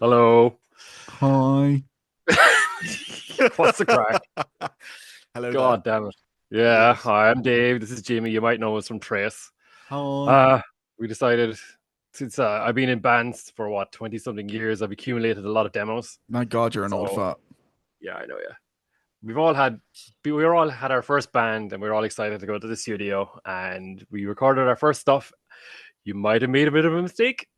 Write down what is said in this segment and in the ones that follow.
Hello. Hi. What's the crack? Hello there. God damn it. Yeah, Yes. hi, I'm Dave. This is Jimmy. You might know us from Trace. Hi. Uh, we decided since I've been in bands for 20 something years, I've accumulated a lot of demos. My God, you're an old So fart. yeah, I know, yeah. We all had our first band and we were all excited to go to the studio and we recorded our first stuff. You might have made a bit of a mistake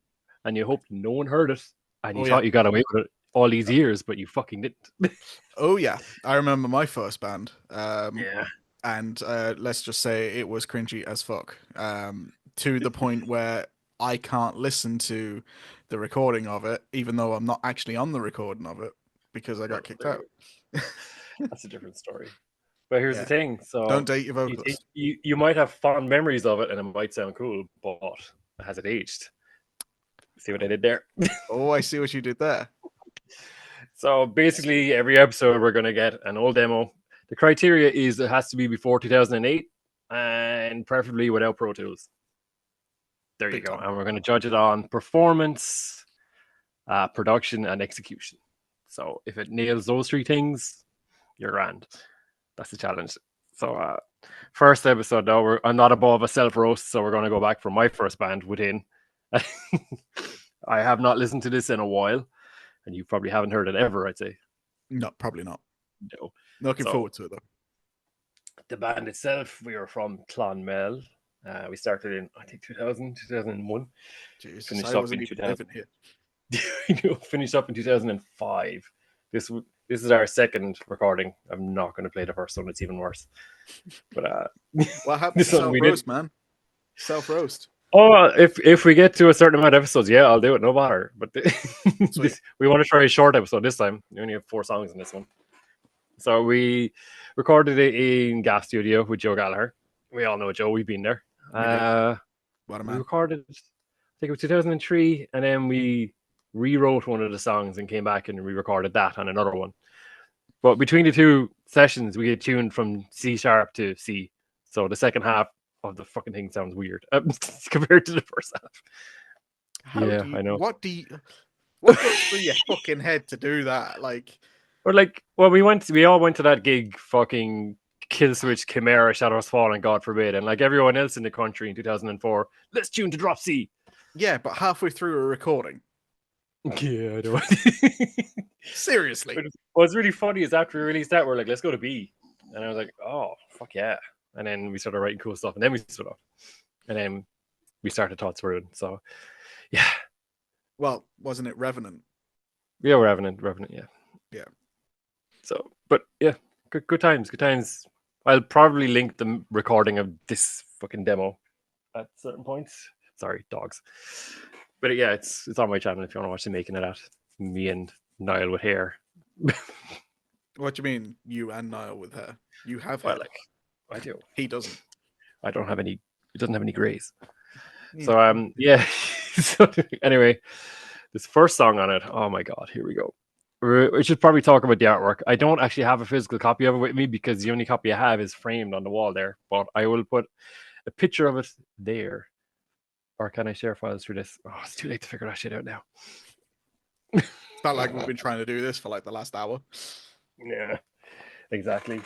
and you hoped no one heard it and you Oh yeah. thought you got away with it all these years, but you fucking didn't. Oh yeah. I remember my first band. Yeah. And let's just say it was cringy as fuck. To the point where I can't listen to the recording of it, even though I'm not actually on the recording of it because I Well, got kicked there you out. go. That's a different story. But here's the Yeah. thing. Don't So date your you think vocalist. you might have fond memories of it and it might sound cool, but has it aged? See what I did there? Oh, I see what you did there. So basically, every episode we're going to get an old demo. The criteria is it has to be before 2008 and preferably without Pro Tools. There you Big go. time. And we're going to judge it on performance, production, and execution. So if it nails those three things, you're grand. That's the challenge. So first episode though, I'm not above a self roast, so we're going to go back from my first band within. I have not listened to this in a while, and you probably haven't heard it ever. I'd say No, probably not. no. Looking So forward to it though. the band itself, we were from Clonmel. We started in I think 2000, 2001. Jesus, Finished I up wasn't in even 2000. living here. Finished up in 2005. This is our second recording. I'm not going to play the first one; it's even worse. But What happened to this one self we did. roast, man? Self roast. Oh, if we get to a certain amount of episodes, yeah, I'll do it. No matter. But Sweet. we want to try a short episode this time. We only have 4 songs in this one. So we recorded it in Gas Studio with Joe Gallagher. We all know Joe. We've been there. We do. What a We man. recorded, I think it was 2003, and then we rewrote one of the songs and came back and re-recorded that on another one. But between the two sessions, we had tuned from C sharp to C. So the second half of the fucking thing sounds weird compared to the first half. How Yeah, do you? I know. What goes through your fucking head to do that? Like, But we all went to that gig, fucking Killswitch, Chimera, Shadows Fall, and God forbid, and like everyone else in the country in 2004, let's tune to drop C. yeah, but halfway through a recording. Yeah, I know. Seriously. What's really funny is after we released that, we're like, let's go to B, and I was like, oh fuck yeah, and then we started writing cool stuff, and then we stood up, and then we started Thoughts Ruin. So yeah, Well, wasn't it Revenant? we're Revenant, yeah. Yeah. So, but yeah, good times. I'll probably link the recording of this fucking demo at certain points. Sorry, dogs. But yeah, it's on my channel if you want to watch the making of that. Me and Niall with hair. What do you mean, you and Niall with hair? You have Well, hair. like I do. He doesn't. I don't have any. He doesn't have any grays. Yeah. So yeah. So anyway, this first song on it. Oh my god, here we go. We should probably talk about the artwork. I don't actually have a physical copy of it with me because the only copy I have is framed on the wall there. But I will put a picture of it there. Or can I share files through this? Oh, it's too late to figure that shit out now. It's not like we've been trying to do this for like the last hour. Yeah, exactly.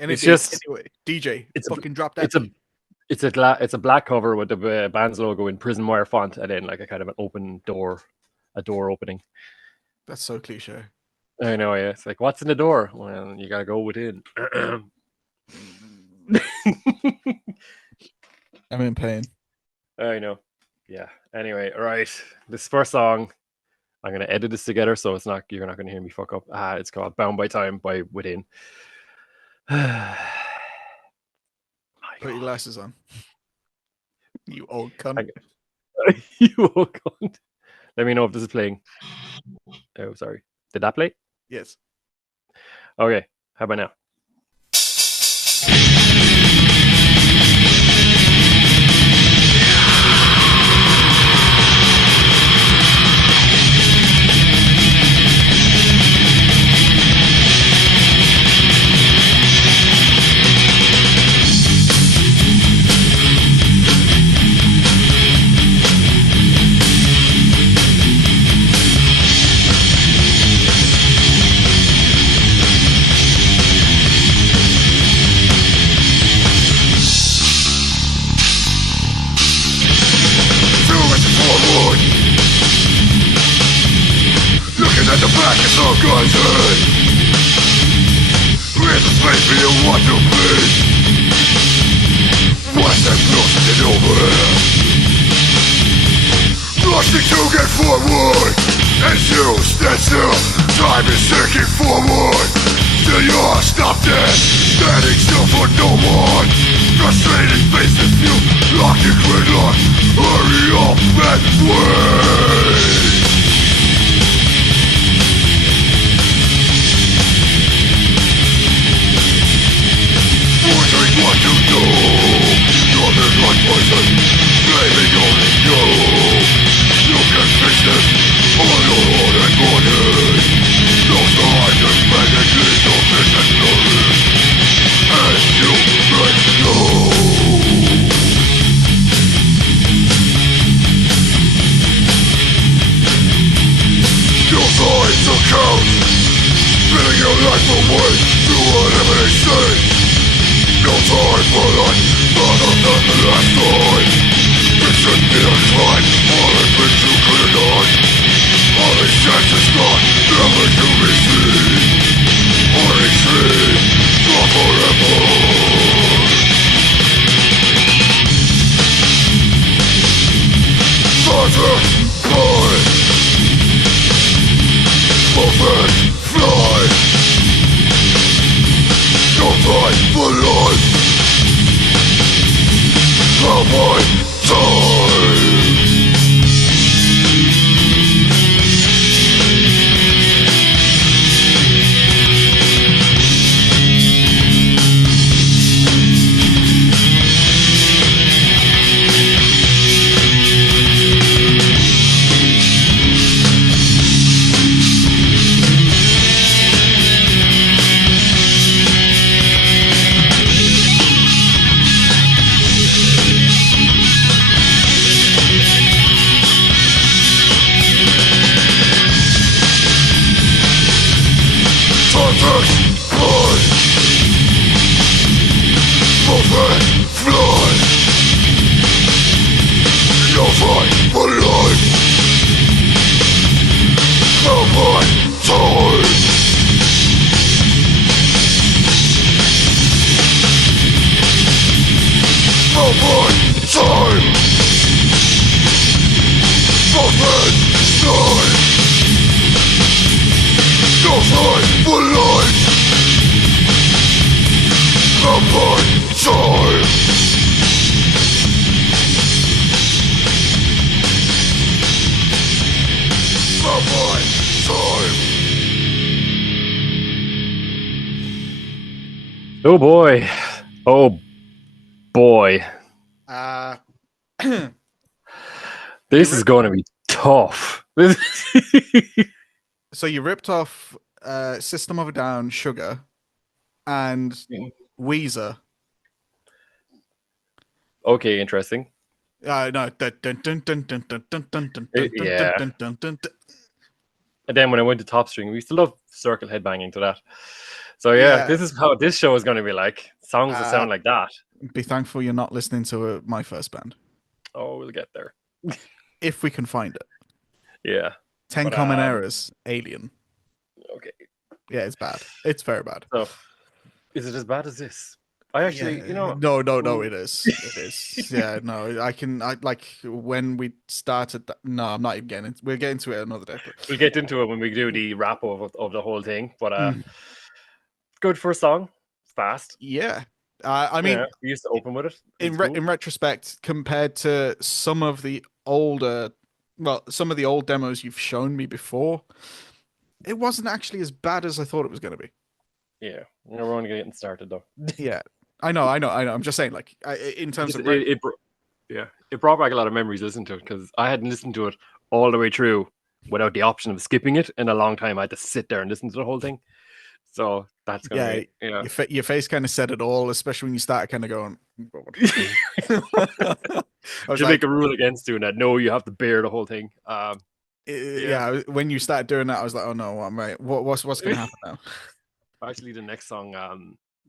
And It's just anyway, DJ, it's fucking drop that. it's a black cover with the band's logo in prison wire font, and then like a kind of an open door, a door opening. That's so cliche. I know, yeah. It's like, what's in the door? Well, you gotta go within. I'm in pain. I know. Yeah. Anyway, all right. This first song, I'm gonna edit this together, so you're not gonna hear me fuck up. It's called "Bound by Time" by Within. Put your glasses on. You old cunt. You old cunt. Let me know if this is playing. Oh, sorry. Did that play? Yes. Okay. How about now? at the back is so good. With the space for you want to be. What's that nothing over here? Rushing to get forward. As you stand still, time is ticking forward. Till you're stopped dead, standing still for no one. Frustrated faces you, locked in gridlock. Hurry up and wait. Wondering what to do. Nothing like poison, blaming only you. You can fix this on your own and morning. No sign of magically, no business notice. And you break slow. Your signs will count. Filling your life away through whatever they say. No time for that, other than the last time. Fiction in a crime, all the things you could have done. All the chances gone, never to be seen. Only seen, not forever. Father, boy. Moving, fly. No time for life. Now my time. Oh boy. Oh boy. This is going to be tough. So you ripped off System of a Down, Sugar, and Weezer. Okay, interesting. No. Yeah. And then when I went to Top String, we used to love circle headbanging to that. So yeah, this is how this show is going to be like. Songs that sound like that. Be thankful you're not listening to my first band. Oh, we'll get there. If we can find it. Yeah. 10 Common Errors, Alien. Okay. Yeah, it's bad. It's very bad. So, is it as bad as this? I actually, No, it is. It is. Yeah, no, I like when we started that. No, I'm not even getting it. We'll get into it another day. But... We'll get into it when we do the wrap of the whole thing. But good first song. Fast. Yeah. I mean, we used to open with it. In retrospect, compared to some of the old demos you've shown me before, it wasn't actually as bad as I thought it was going to be. Yeah, we're only getting started though. Yeah, I know. I'm just saying, like, in terms of it brought back a lot of memories listening to it because I hadn't listened to it all the way through without the option of skipping it in a long time. I had to sit there and listen to the whole thing. So that's gonna be, your face kind of said it all, especially when you started kind of going. I should make a rule against doing that. No, you have to bear the whole thing. When you started doing that, I was like, oh no, I'm right. What's going to happen now? Actually, the next song,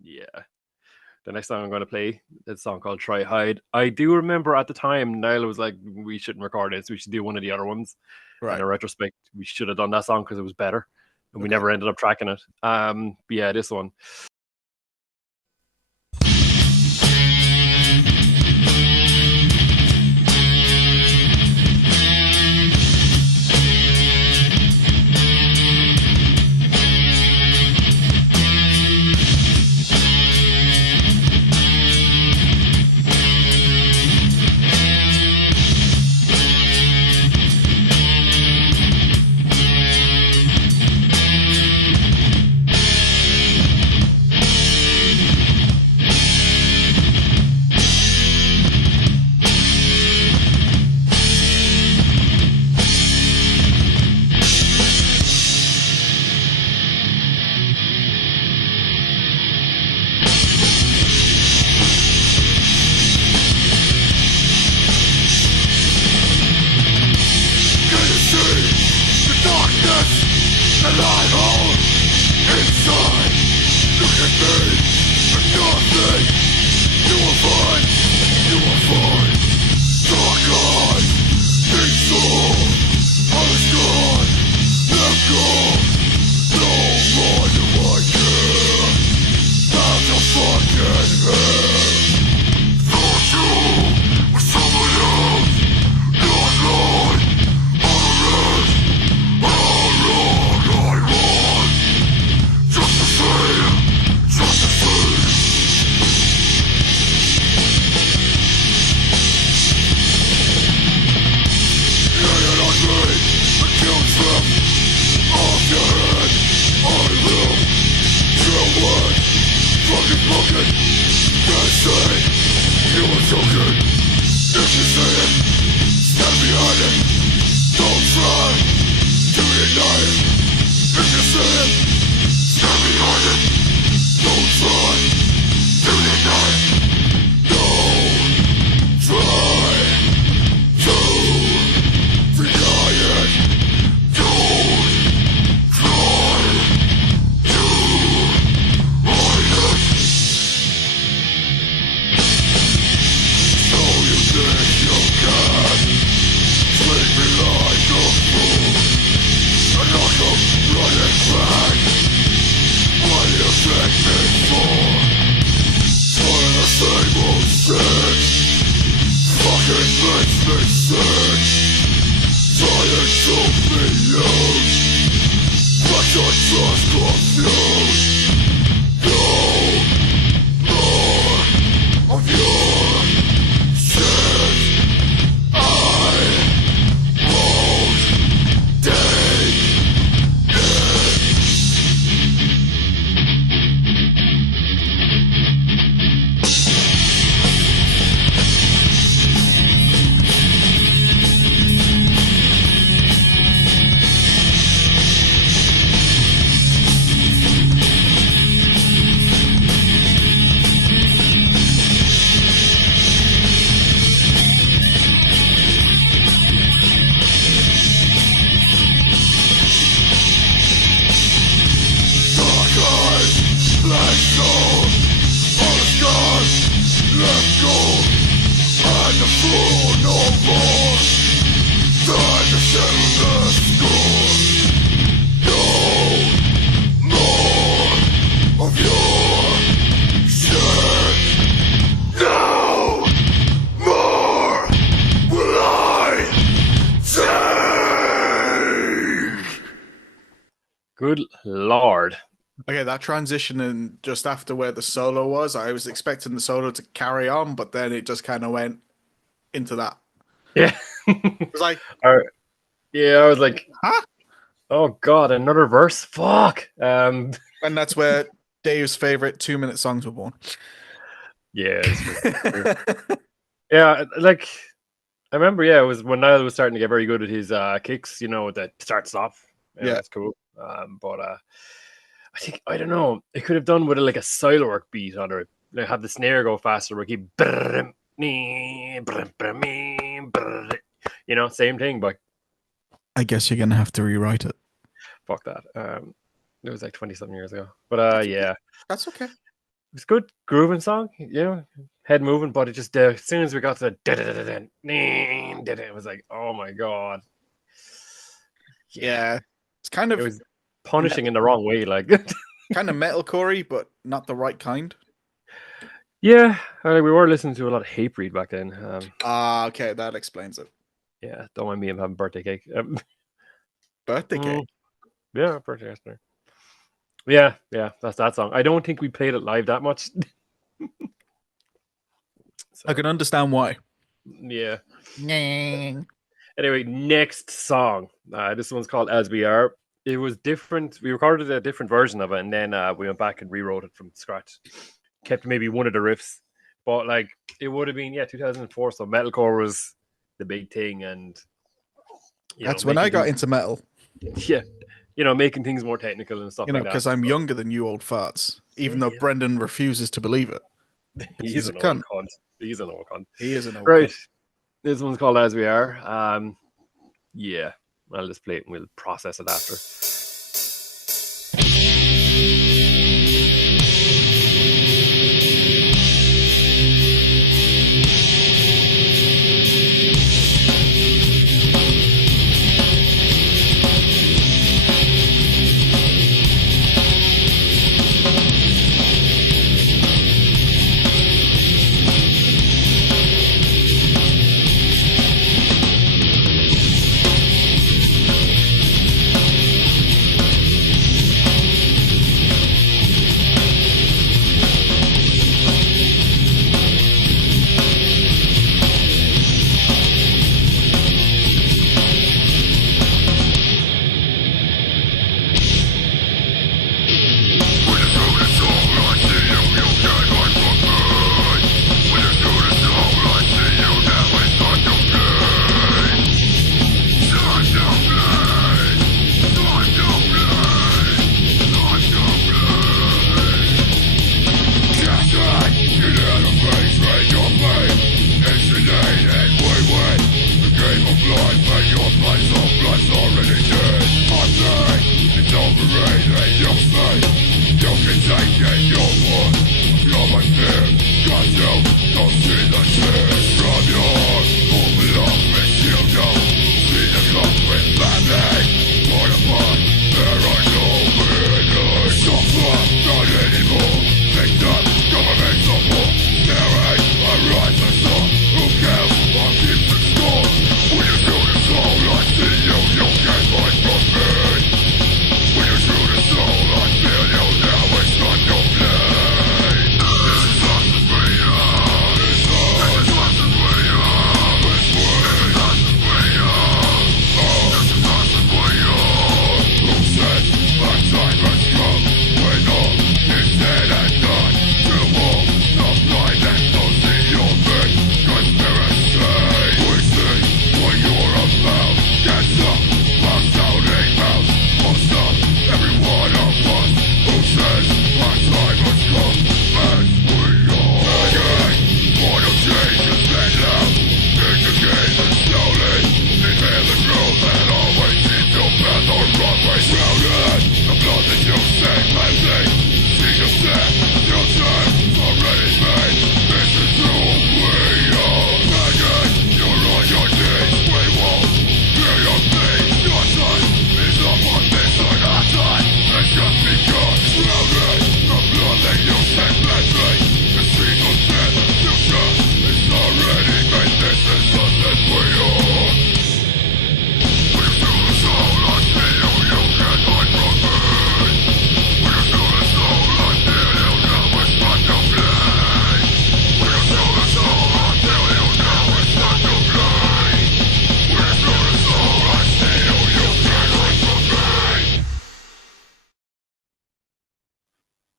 the next song I'm going to play is a song called "Try Hide." I do remember at the time Niall was like, "We shouldn't record this. We should do one of the other ones." Right. in retrospect, we should have done that song because it was better, and we Okay. never ended up tracking it. But yeah, this one. Can you see the darkness that I hold inside? Look at me, and nothing. You will find, you will find. Dark eyes, big soul, all is gone. Let go. No more do I care. That's a fucking hell. Thought you were someone else, not mine. All the rest, all wrong I was. Just the same, just the same. Yeah, you're not great, but kills them off your head. I will drill one fucking bucket. They say you were joking. If you say it, stand behind it. Don't try to deny it. If you say it, stand behind it. Don't try to deny it. Don't try to deny it. Don't try to hide it. So you think you can treat me like a fool and not come running back? What do you think me for? For the same old shit. Fucking makes me sick. Trying to be used, but you're just confused. No more of your shit. I won't take it. Dark eyes, black soul, all is gone, let go, and the fool no more. Time to settle the score. No more of your shit. No more will I take. Good lord. Okay, that transition in just after where the solo was, I was expecting the solo to carry on, but then it just kind of went into that. Yeah. It was like, Yeah, I was like, huh? oh god, another verse. Fuck. And that's where Dave's favorite 2-minute songs were born. Yeah, it's true. Yeah, like I remember. Yeah, it was when Niall was starting to get very good at his kicks. You know, that start stop. Yeah. That's cool. But I think I don't know. It could have done with like a silo work beat on it. Like have the snare go faster. Where keep, you know, same thing. But I guess you're gonna have to rewrite it. fuck that. It was like 20-something years ago. But yeah, That's okay. it was a good grooving song. You know, head moving. But it just as soon as we got to the it was like, oh my god. Yeah, it's kind It of was punishing in the wrong way, like. kind of metalcore-y, but not the right kind. Yeah, we were listening to a lot of Hatebreed back then. Okay, that explains it. Yeah, don't mind me having birthday cake. Birthday cake. Yeah, birthday yesterday. Yeah, that's that song. I don't think we played it live that much. I can understand why. Yeah. Anyway, next song. This one's called As We Are. It was different. We recorded a different version of it, and then we went back and rewrote it from scratch. Kept maybe one of the riffs, but like it would have been 2004. So metalcore was the big thing, and that's when I got into metal. Yeah, making things more technical and stuff like that. Because I'm younger than you old farts, even though Brendan refuses to believe it. He's an old cunt. He's an old cunt. He is an old right. cunt. This one's called As We Are. Yeah, I'll just play it and we'll process it after.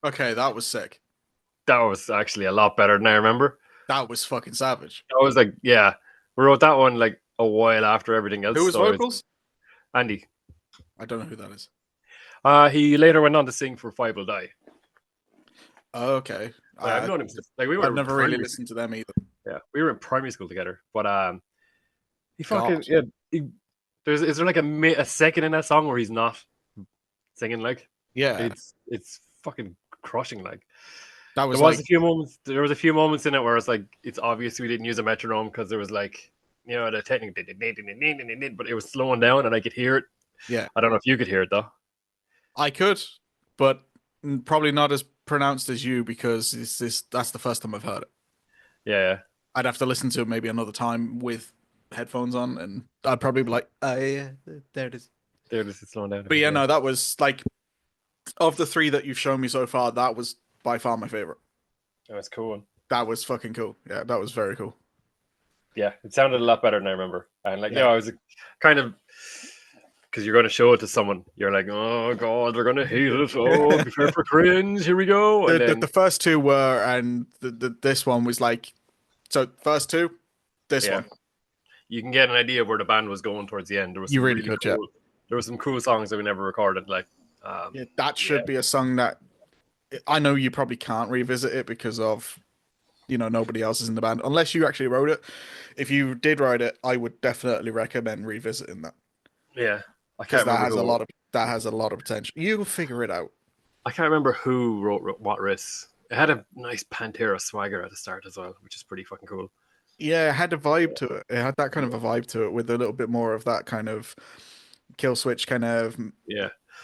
Okay, that was sick. That was actually a lot better than I remember. That was fucking savage. I was like, we wrote that one like a while after everything else. Who was vocals? Andy. I don't know who that is. He later went on to sing for Five Will Die. Oh, okay. I've known him since. I've never really listened to them either. Yeah, we were in primary school together. But he fucking is there like a second in that song where he's not singing? Like, it's fucking crushing. Like, that was a few moments. There was a few moments in it where it's like it's obvious we didn't use a metronome because there was like the technique, but it was slowing down and I could hear it. Yeah. I don't know if you could hear it though. I could, but probably not as pronounced as you because that's the first time I've heard it. Yeah. I'd have to listen to it maybe another time with headphones on, and I'd probably be like, "Oh yeah, there it is." There it is, it's slowing down. But yeah, no, that was like of the 3 that you've shown me so far, that was by far my favorite. Oh, it's cool. That was fucking cool. Yeah, that was very cool. Yeah, it sounded a lot better than I remember. And like, Yeah. I was kind of, because you're going to show it to someone, you're like, oh god, they're going to hate it. Oh, prepare for cringe. Here we go. And then, The first 2 were, and this one was like, so first 2, this one. You can get an idea of where the band was going towards the end. There was You some really could, cool, there were some cool songs that we never recorded. Like, that should be a song that I know you probably can't revisit it because of, nobody else is in the band unless you actually wrote it. If you did write it, I would definitely recommend revisiting that. Yeah, because that has a lot of potential. You'll figure it out. I can't remember who wrote what riffs. It had a nice Pantera swagger at the start as well, which is pretty fucking cool. Yeah, it had a vibe to it. It had that kind of a vibe to it with a little bit more of that kind of Kill Switch kind of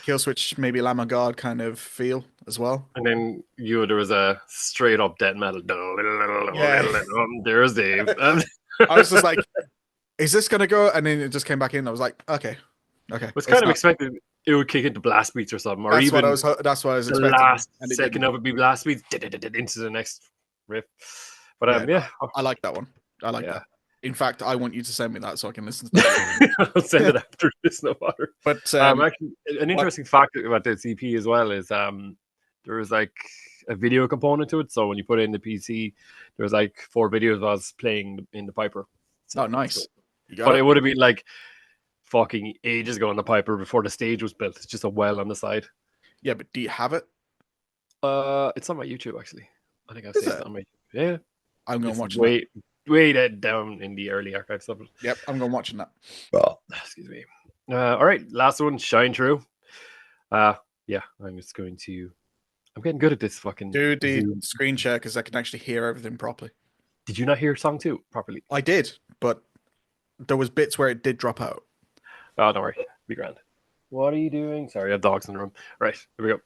Kill Switch, maybe Lamb of God kind of feel as well. And then there was a straight up death metal. There's Dave. I was just like, is this gonna go? And then it just came back in. I was like, okay. I was kind of expected it would kick into blast beats or something, or that's even that's what I was the expecting. last second of it be blast beats into the next riff. But I like that one. I like that. In fact, I want you to send me that so I can listen to that. I'll send it after this, no matter. But actually, an interesting fact about this EP as well is there was like a video component to it. So when you put it in the PC, there was like 4 videos of us playing in the Piper. So, nice. But it would have been like fucking ages ago in the Piper before the stage was built. It's just a well on the side. Yeah, but do you have it? It's on my YouTube actually. I think I've seen it on my YouTube. Yeah. I'm going to watch it. Way down in the early archive stuff. Yep, I'm going watching that. Well, excuse me. All right, last one, Shine True. I'm just going to. I'm getting good at this fucking. Do the screen share because I can actually hear everything properly. Did you not hear song 2 properly? I did, but there was bits where it did drop out. Oh, don't worry, be grand. What are you doing? Sorry, I have dogs in the room. Right, here we go.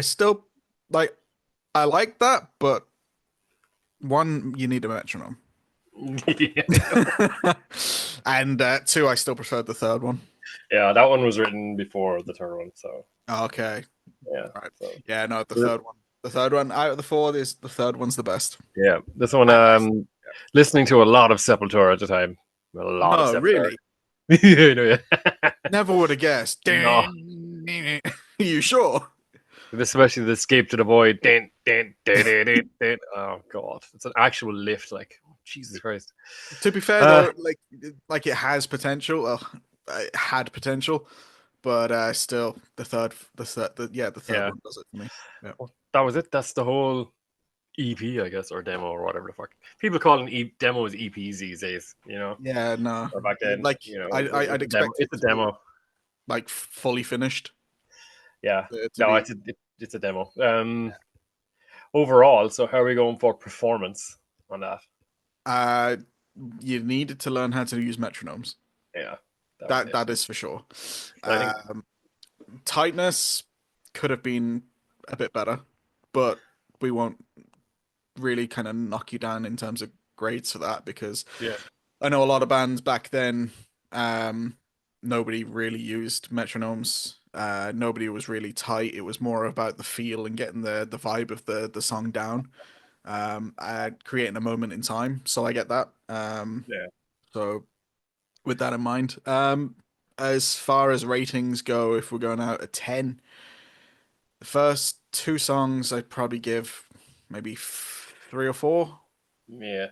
I still like I like that, but one, you need a metronome. Yeah. And two, I still preferred the third one. Yeah, that one was written before the third one, so Okay. yeah. Right. So Yeah, no, the third one. The third one out of the four is the third one's the best. yeah, this one I- listening to a lot of Sepultura at the time. A lot of no, Sepultura. really. You know, yeah. Never would have guessed. No. You sure? Especially the escape to the void. Din, din, din, din, din, din. Oh god. It's an actual lift, like oh, Jesus Christ. To be fair Uh though, like it has potential. It had potential, but still, the third yeah. one does it for me. Yeah. Well, that was it. That's the whole EP, I guess, or demo or whatever the fuck. People call demos EPs these days, you know. Yeah, no. Or back then, Like you know, I'd it's a demo. expect it It's a to be demo. like fully finished. Yeah. To No, be it's a demo. Overall, so how are we going for performance on that? uh you needed to learn how to use metronomes. Yeah. That was That it. that is for sure. I think Tightness could have been a bit better, but we won't really kind of knock you down in terms of grades for that because yeah. I know a lot of bands back then, nobody really used metronomes. Nobody was really tight. It was more about the feel and getting the vibe of the song down, creating a moment in time. So I get that. Yeah. So with that in mind, as far as ratings go, if we're going out of 10, the first two songs I'd probably give maybe three or four. Yeah.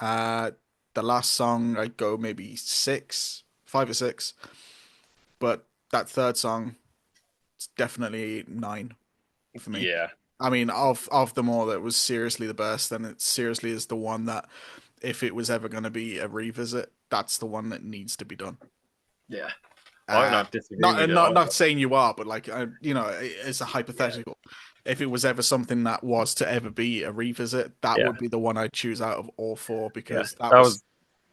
Uh, the last song I'd go maybe six, five or six, but that third song it's definitely nine for me. Yeah. I mean, of them all, that was seriously the best, and it seriously is the one that, if it was ever going to be a revisit, that's the one that needs to be done. Yeah. I'm Uh, not disagreeing with you at not all. saying you are, but like it's a hypothetical. If it was ever something that was to ever be a revisit, that Yeah. would be the one I'd choose out of all four Yeah. because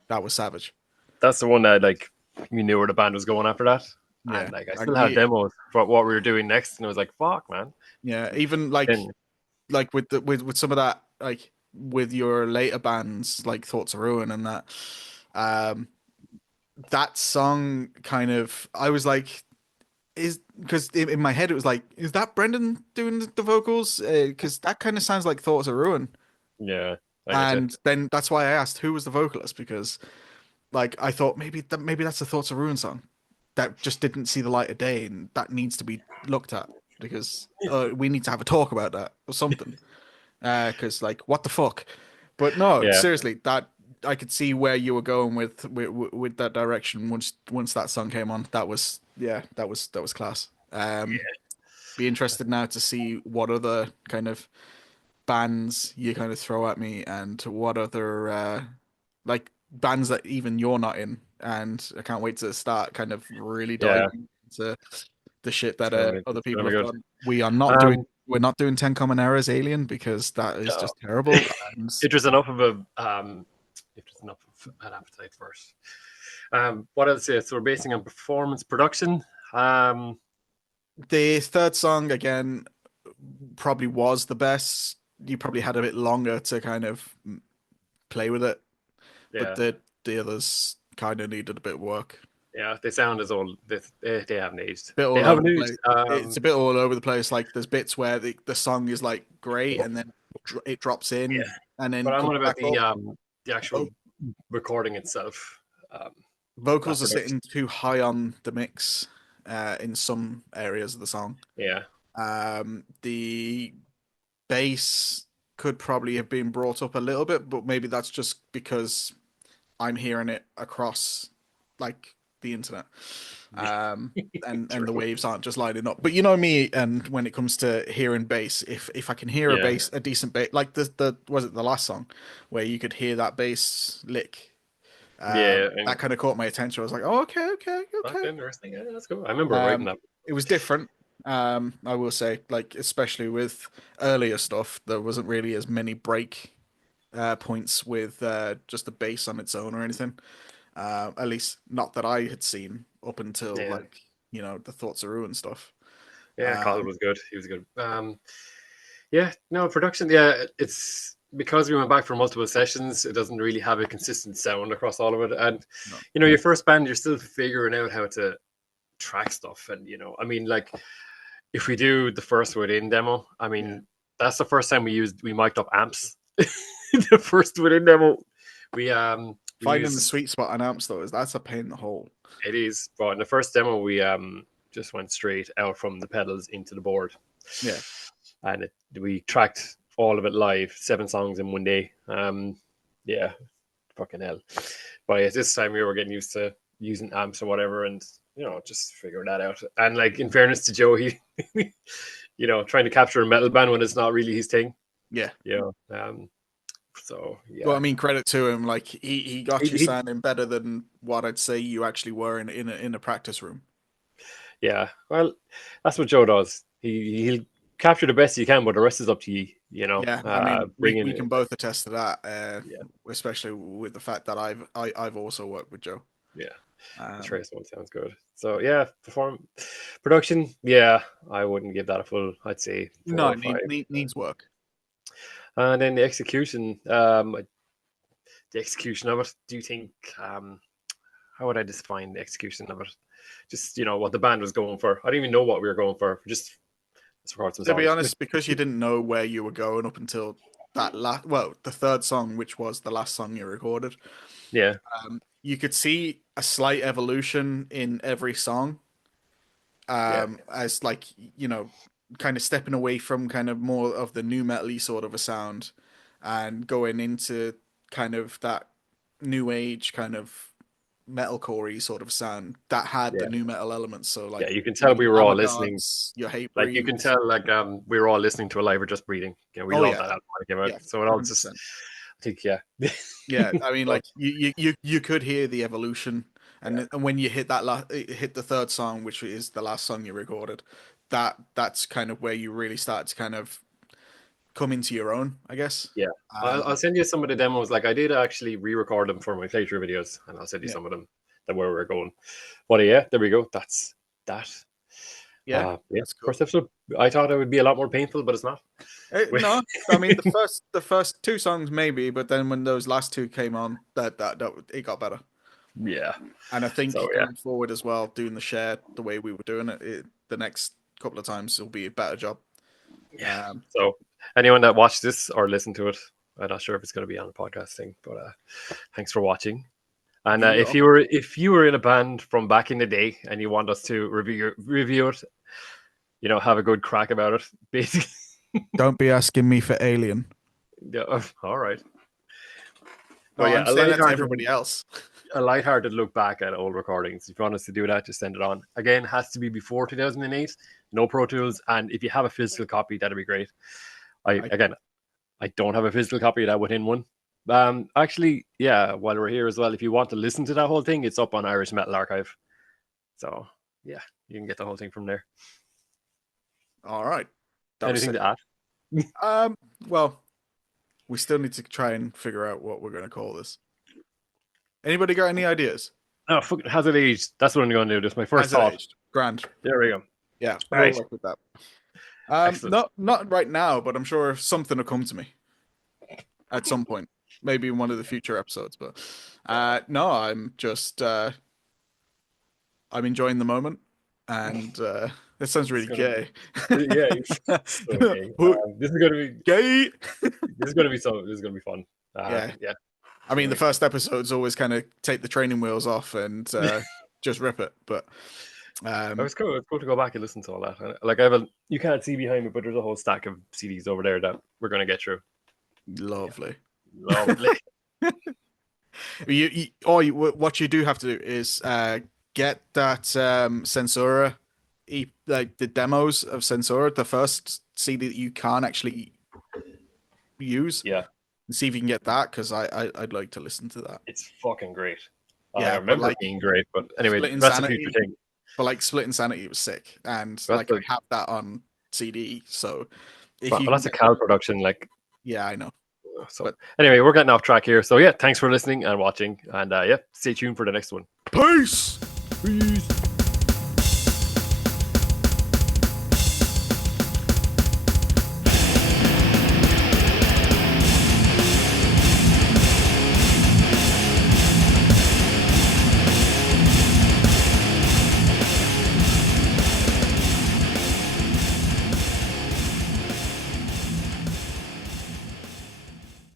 that was savage. That's the one that like we knew where the band was going after that. Yeah, And like I like still had demos for what we were doing next, and I was like, "Fuck, man!" yeah, even And like with some of that, like with your later bands like Thoughts of Ruin and that, um, that song kind of I was like, is because in my head it was like, is that Brendan doing the vocals? Because that kind of sounds like Thoughts of Ruin. yeah, I get you. And then that's why I asked who was the vocalist because like I thought maybe that's the Thoughts of Ruin song that just didn't see the light of day and that needs to be looked at because we need to have a talk about that or something. Because like what the fuck? But no, Yeah, seriously, that I could see where you were going with that direction once that song came on. That was that was class. Be interested now to see what other kind of bands you kind of throw at me and what other like bands that even you're not in, and I can't wait to start kind of really yeah, diving into the shit that other it's people gonna have be good. done. We're not doing 10 Common Errors Alien because that is No. just terrible. And It was enough of it was enough of an appetite first. What else? Yeah, so we're basing on performance production. the third song again probably was the best. You probably had a bit longer to kind of play with it, but Yeah, the others kind of needed a bit of work. yeah, they sound as old. They haven't aged. Bit They all over haven't the aged. place. It's a bit all over the place. Like there's bits where the song is like great, and then it drops in, Yeah, and then but I'm comes on about back up. the actual recording itself. Vocals That are production. sitting too high on the mix in some areas of the song. Yeah, The bass could probably have been brought up a little bit, but maybe that's just because I'm hearing it across like the internet. And the true. waves aren't just lining up. But you know me, and when it comes to hearing bass, if I can hear Yeah, a decent bass, like the was it the last song where you could hear that bass lick, yeah, that and kind of caught my attention. I was like, oh, that's okay. interesting. Yeah, that's cool. I remember writing Um, that. it was different. I will say, like especially with earlier stuff, there wasn't really as many break points with just the bass on its own or anything. At least not that I had seen up until Yeah, like the Thoughts of Ruin stuff. Yeah, Colin was good. He was good. Yeah, no, production. Yeah, it's because we went back for multiple sessions. It doesn't really have a consistent sound across all of it. And No. your first band, you're still figuring out how to track stuff. And I mean, like if we do the first Within demo, I mean, that's the first time we mic'd up amps. The first Within demo, we Finding the sweet spot on amps though that's a pain in the hole. It is, but in the first demo, we just went straight out from the pedals into the board. Yeah. And we tracked all of it live, 7 songs in one day. Yeah, fucking hell. But yeah, this time we were getting used to using amps or whatever, and just figuring that out. And like in fairness to Joe, he, trying to capture a metal band when it's not really his thing. Yeah. So yeah. Well, I mean, credit to him. Like he got you sounding better than what I'd say you actually were in a practice room. Yeah, well, that's what Joe does. He'll capture the best you can, but the rest is up to you. Yeah, I mean, we can both attest to that. Especially with the fact that I've also worked with Joe. Yeah, the Trace one sounds good. So yeah, production. Yeah, I wouldn't give that a full. I'd say 4 or 5. Needs work. And then the execution. The execution of it. Do you think? How would I define the execution of it? Just what the band was going for. I don't even know what we were going for. Just let's record some songs. To be honest, because you didn't know where you were going up until that the third song, which was the last song you recorded. Yeah. You could see a slight evolution in every song. As like kind of stepping away from kind of more of the new metal-y sort of a sound and going into kind of that new age kind of metalcore-y sort of sound that had the new metal elements. So like you can tell we were all listening. Your hate like you can tell like we were all listening to Alive or Just Breathing. We love that album when it came out. Yeah, so it all just, I think yeah. I mean, like you could hear the evolution, and when you hit hit the third song, which is the last song you recorded, that's kind of where you really start to kind of come into your own, I guess. Yeah. I'll send you some of the demos. Like I did actually re-record them for my playthrough videos, and I'll send you some of them that where we're going. But yeah, there we go. That's that. Yeah, that's cool. First episode, I thought it would be a lot more painful, but it's not. No, I mean the first 2 songs maybe, but then when those last 2 came on, that it got better. Yeah, and I think going forward as well, doing the share the way we were doing it, the next couple of times will be a better job. Yeah. So anyone that watched this or listened to it, I'm not sure if it's going to be on the podcast thing, but thanks for watching. And if you were in a band from back in the day and you want us to review it, have a good crack about it, basically. Don't be asking me for Alien. Yeah, all right. But I'm saying that to everybody else. A lighthearted look back at old recordings. If you want us to do that, just send it on. Again, has to be before 2008. No Pro Tools, and if you have a physical copy, that'd be great. I don't have a physical copy of that Within one. Actually, while we're here as well, if you want to listen to that whole thing, it's up on Irish Metal Archive. So yeah, you can get the whole thing from there. All right. Anything to add? Well, we still need to try and figure out what we're going to call this. Anybody got any ideas? Oh, fuck, has it aged? That's what I'm going to do. This is my first thought. Grand. There we go. Yeah, we'll work with that. Not right now, but I'm sure something will come to me at some point. Maybe in one of the future episodes. But no, I'm just I'm enjoying the moment, and that sounds really gay. Yeah, so gay. This is going to be gay. This is going to be fun. Yeah. I mean, the first episode's always kind of take the training wheels off and just rip it. But it was cool. It's cool to go back and listen to all that. Like you can't see behind me, but there's a whole stack of CDs over there that we're going to get through. Lovely. What you do have to do is get that Censura, like the demos of Censura, the first CD that you can't actually use. Yeah. And see if you can get that, because I'd like to listen to that. It's fucking great. Yeah, I remember it being great, but anyway, that's a future thing. But like Split Insanity was sick, and I have that on CD. So that's a Cal production, like. Yeah, I know. So anyway, we're getting off track here. So yeah, thanks for listening and watching, and stay tuned for the next one. Peace. Peace.